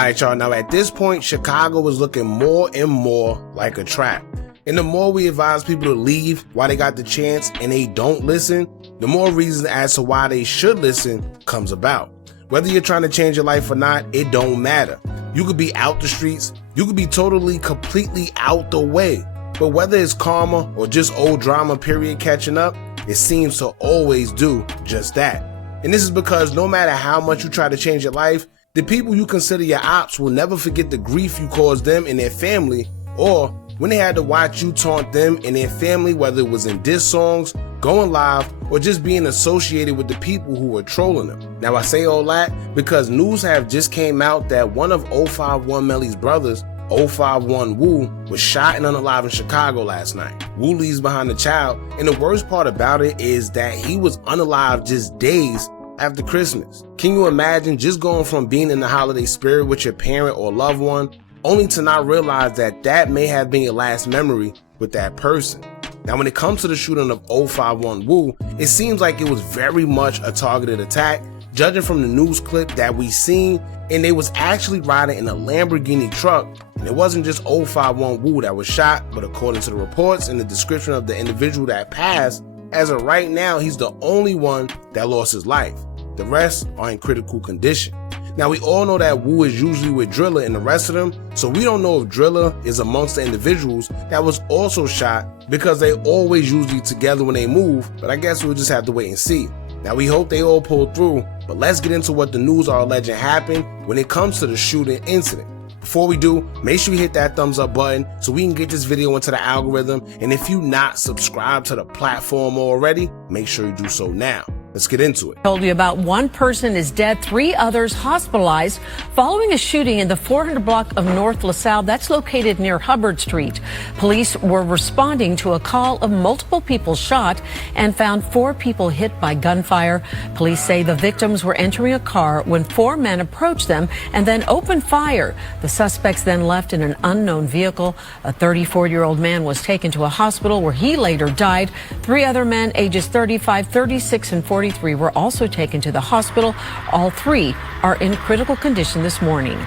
Alright y'all, now at this point, Chicago is looking more and more like a trap. And the more we advise people to leave while they got the chance and they don't listen, the more reasons as to why they should listen comes about. Whether you're trying to change your life or not, it don't matter. You could be out the streets, you could be totally, completely out the way. But whether it's karma or just old drama period catching up, it seems to always do just that. And this is because no matter how much you try to change your life, the people you consider your ops will never forget the grief you caused them and their family, or when they had to watch you taunt them and their family, whether it was in diss songs, going live, or just being associated with the people who were trolling them. Now I say all that because news have just came out that one of 051 Melly's brothers, 051 Woo, was shot and unalive in Chicago last night. Woo leaves behind a child, and the worst part about it is that he was unalive just days after Christmas. Can you imagine just going from being in the holiday spirit with your parent or loved one, only to not realize that that may have been your last memory with that person? Now when it comes to the shooting of 051 Woo, it seems like it was very much a targeted attack, judging from the news clip that we seen, and they was actually riding in a Lamborghini truck, and it wasn't just 051 Woo that was shot, but according to the reports and the description of the individual that passed, as of right now, he's the only one that lost his life. The rest are in critical condition. Now we all know that Woo is usually with Drilla and the rest of them, so we don't know if Drilla is amongst the individuals that was also shot because they always usually together when they move, but I guess we'll just have to wait and see. Now we hope they all pull through, but let's get into what the news are alleging happened when it comes to the shooting incident. Before we do, make sure you hit that thumbs up button so we can get this video into the algorithm, and if you not subscribed to the platform already, make sure you do so now. Let's get into it. Told you about one person is dead, 3 others hospitalized following a shooting in the 400 block of North LaSalle that's located near Hubbard Street. Police were responding to a call of multiple people shot and found 4 people hit by gunfire. Police say the victims were entering a car when 4 men approached them and then opened fire. The suspects then left in an unknown vehicle. A 34-year-old man was taken to a hospital where he later died. 3 other men, ages 35, 36, and 43 were also taken to the hospital. All 3 are in critical condition this morning.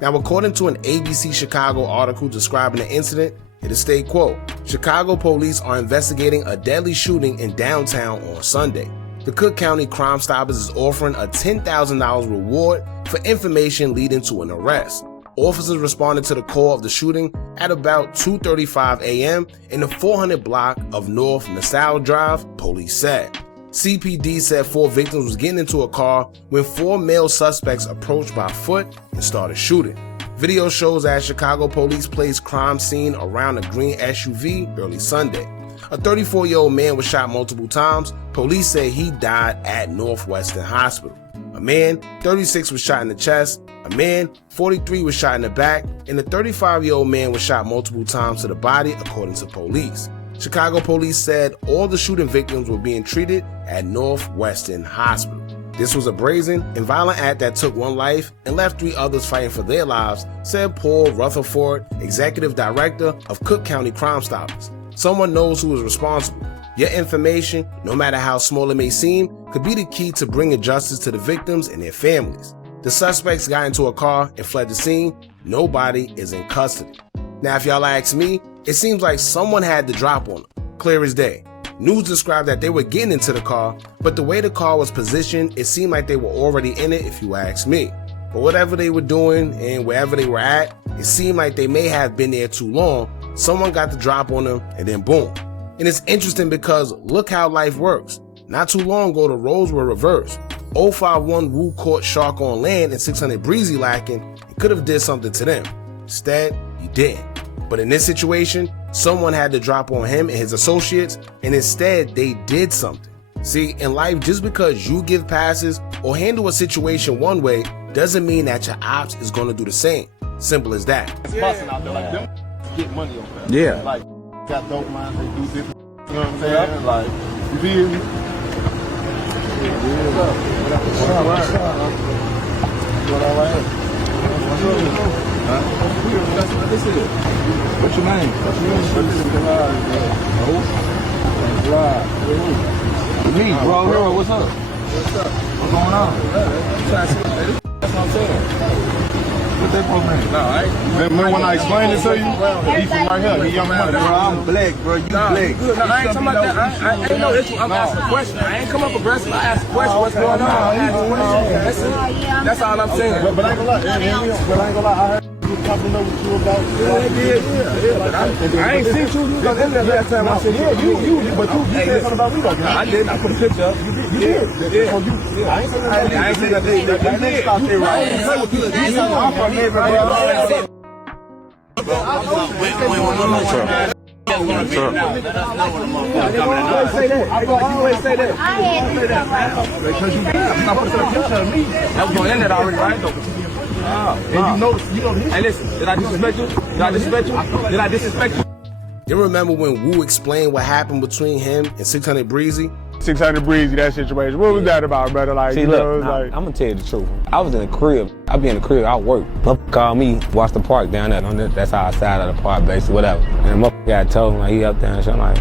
Now, according to an ABC Chicago article describing the incident, it is state quote, Chicago police are investigating a deadly shooting in downtown on Sunday. The Cook County Crime Stoppers is offering a $10,000 reward for information leading to an arrest. Officers responded to the call of the shooting at about 2:35 a.m. in the 400 block of North LaSalle Drive, police said. CPD said 4 victims was getting into a car when 4 male suspects approached by foot and started shooting. Video shows that Chicago police placed crime scene around a green SUV early Sunday. A 34-year-old man was shot multiple times. Police say he died at Northwestern Hospital. A man, 36, was shot in the chest. A man, 43, was shot in the back, and a 35-year-old man was shot multiple times to the body, according to police. Chicago police said all the shooting victims were being treated at Northwestern Hospital. This was a brazen and violent act that took 1 life and left 3 others fighting for their lives, said Paul Rutherford, executive director of Cook County Crime Stoppers. Someone knows who is responsible. Your information, no matter how small it may seem, could be the key to bringing justice to the victims and their families. The suspects got into a car and fled the scene. Nobody is in custody. Now, if y'all ask me, it seems like someone had the drop on them, clear as day. News described that they were getting into the car, but the way the car was positioned, it seemed like they were already in it, if you ask me. But whatever they were doing and wherever they were at, it seemed like they may have been there too long. Someone got the drop on them, and then boom. And it's interesting because look how life works. Not too long ago, the roles were reversed. 051 Woo caught Sh0t on land and 600 Breezy lacking and could have did something to them. Instead, he didn't. But in this situation, someone had to drop on him and his associates, and instead they did something. See, in life, just because you give passes or handle a situation one way doesn't mean that your ops is going to do the same. Simple as that. It's busting out there like them get money on that. Yeah. Like, got dope minds, they do different. You know what I'm saying? Like, you feel me? What's up? What's up? This is it. What's your name? Me, bro. Hero, what's up? What's up? What's going on? That's what I'm saying. What that supposed to mean? No, I ain't. Remember when I explained it to you? He from right here. He young money. Bro, I'm black, bro. You black. Good. No, I ain't talking about that. I ain't no issue. I'm asking a question. I ain't come up aggressive. I asked a question. What's going on? I asked a question. That's it. That's all I'm saying. But I ain't gonna lie. But I ain't gonna lie. I heard you talking over with you about. Yeah. But I ain't seen you. You was in there last time I seen you. But you said something about me though. I did. I put a picture up. You did. Yeah. I ain't seen nothing. That nigga stopped there right. I'm from neighborhood. I always say that. Because you not put a picture of me. I was going in there already, right? And you know this. Hey, listen, did I disrespect you? Did I disrespect you? You remember when Wu explained what happened between him and 600 Breezy? 600 Breezy, that situation. What was that about, brother? Like, see, you look, know, nah, like, I'm gonna tell you the truth. I was in the crib. I be in the crib. I work. Motherfucker called me, watch the park down there. That's outside of the park, basically, whatever. And the motherfucker guy told me, like, he up there and shit. I'm like,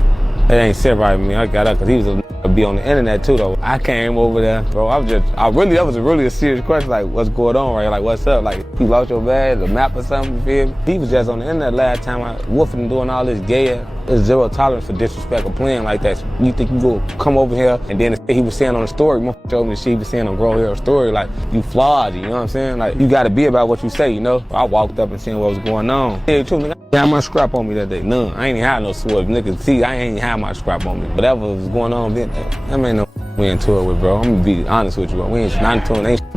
it ain't sit right with me. I got up because he was a be on the internet too, though. I came over there, bro. That was really a serious question. Like, what's going on, right? Like, what's up? Like, you lost your bag, the map or something, you feel me? He was just on the internet last time, like, woofing and doing all this gay. There's zero tolerance for disrespect or playing like that. So you think you go come over here and then he was saying on the story, motherfucker told me the shit he was saying on Grow Hero story, like, you flawed, you know what I'm saying? Like, you gotta be about what you say, you know? I walked up and seen what was going on. Hey, truth, nigga, I had my scrap on me that day. None. I ain't even had no sword. Niggas see, I ain't even had my scrap on me. Whatever was going on, then, that ain't no we into it with, bro. I'm gonna be honest with you, bro. We ain't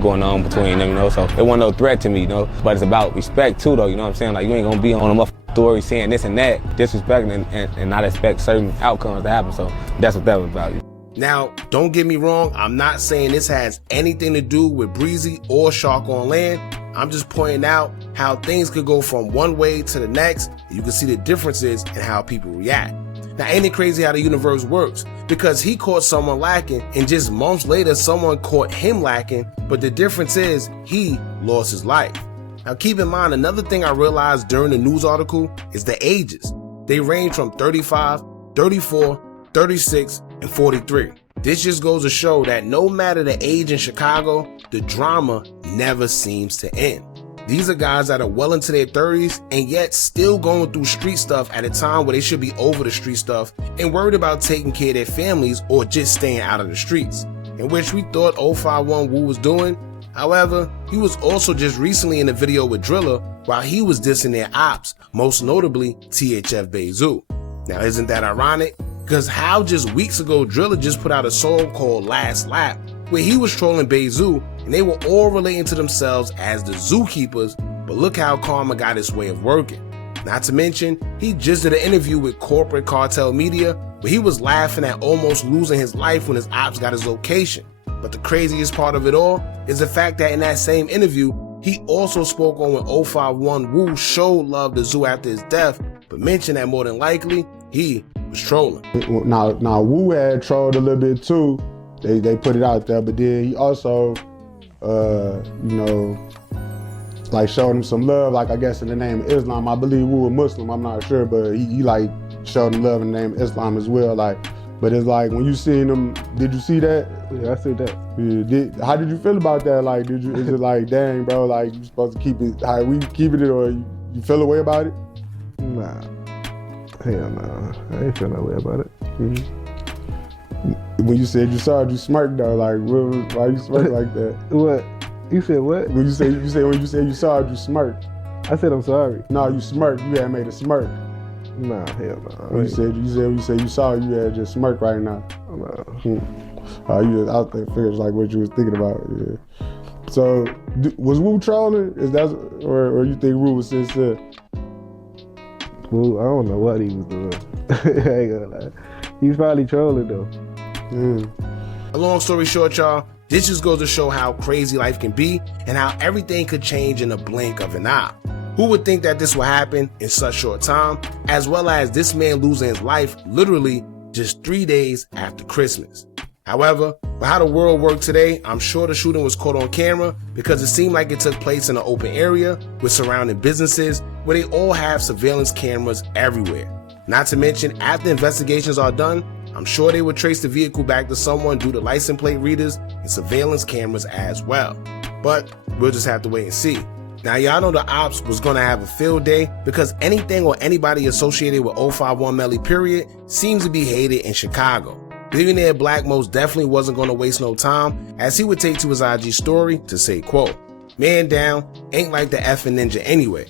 going on between them, you know? So it wasn't no threat to me, you know? But it's about respect too, though, you know what I'm saying? Like, you ain't gonna be on a motherfucking story saying this and that, disrespecting and not expect certain outcomes to happen. So that's what that was about. Now, don't get me wrong, I'm not saying this has anything to do with Breezy or Sh0t on land. I'm just pointing out how things could go from one way to the next, and you can see the differences in how people react. Now, ain't it crazy how the universe works? Because he caught someone lacking, and just months later, someone caught him lacking, but the difference is he lost his life. Now, keep in mind, another thing I realized during the news article is the ages. They range from 35, 34, 36, and 43. This just goes to show that no matter the age in Chicago, the drama never seems to end. These are guys that are well into their 30s and yet still going through street stuff at a time where they should be over the street stuff and worried about taking care of their families or just staying out of the streets, in which we thought 051 Wu was doing. However, he was also just recently in a video with Drilla while he was dissing their ops, most notably THF Bayzoo. Now, isn't that ironic? Because how just weeks ago Drilla just put out a song called Last Lap where he was trolling Bayzoo and they were all relating to themselves as the zookeepers, but look how karma got its way of working. Not to mention, he just did an interview with corporate cartel media where he was laughing at almost losing his life when his ops got his location. But the craziest part of it all is the fact that in that same interview, he also spoke on when 051 Wu showed love to Zoo after his death, but mentioned that more than likely, he was trolling. Now Wu had trolled a little bit too. They put it out there, but then he also, you know, like showed him some love, like I guess in the name of Islam. I believe Wu was Muslim, I'm not sure, but he like showed him love in the name of Islam as well. Like, but it's like when you seen him, did you see that? Yeah, I see that. Yeah, how did you feel about that? Like, is it like, dang, bro, like you supposed to keep it how we keeping it, or you feel a way about it? Nah, hell no, I ain't feel no way about it. When you said you saw it, you smirked though. Like, why you smirk like that? What? You said what? When you said you saw it, you smirked. I said I'm sorry. No, you smirked. You had made a smirk. Nah, hell no. When you said you saw it, you had just smirk right now. No. You just out there figures like what you was thinking about. Yeah. So, was Wu trolling? Is that, or you think Wu was sincere? Well, I don't know what he was doing. I ain't gonna lie. He's probably trolling though. A long story short, y'all, this just goes to show how crazy life can be and how everything could change in a blink of an eye. Who would think that this would happen in such short time, as well as this man losing his life literally just 3 days after Christmas. However, for how the world worked today, I'm sure the shooting was caught on camera because it seemed like it took place in an open area with surrounding businesses where they all have surveillance cameras everywhere. Not to mention, after investigations are done, I'm sure they would trace the vehicle back to someone due to license plate readers and surveillance cameras as well. But we'll just have to wait and see. Now, y'all know the ops was gonna have a field day because anything or anybody associated with 051 Melly period seems to be hated in Chicago. Billionaire Black most definitely wasn't gonna waste no time, as he would take to his IG story to say, quote, "Man down, ain't like the effing ninja anyway.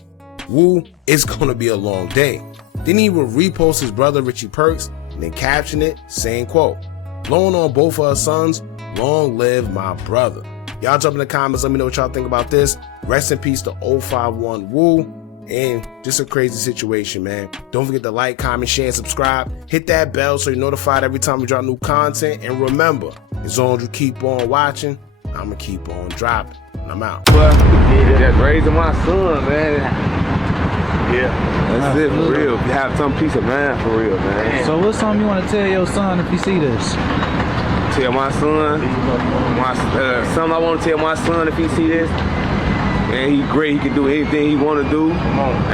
Woo, it's gonna be a long day." Then he would repost his brother Richie Perks and then caption it saying, quote, "Blowing on both of our sons, long live my brother." Y'all jump in the comments, let me know what y'all think about this. Rest in peace to 051 Woo. And just a crazy situation, man. Don't forget to like, comment, share, and subscribe. Hit that bell so you're notified every time we drop new content. And remember, as long as you keep on watching, I'ma keep on dropping. And I'm out. Well, just raising my son, man. Yeah, that's it for real. You have some peace of mind for real, man. So what's something you want to tell your son if he see this? Tell my son, something I want to tell my son if he see this. Man, he great. He can do anything he want to do.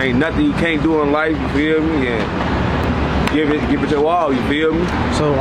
Ain't nothing he can't do in life. You feel me? And give it your all. You feel me? So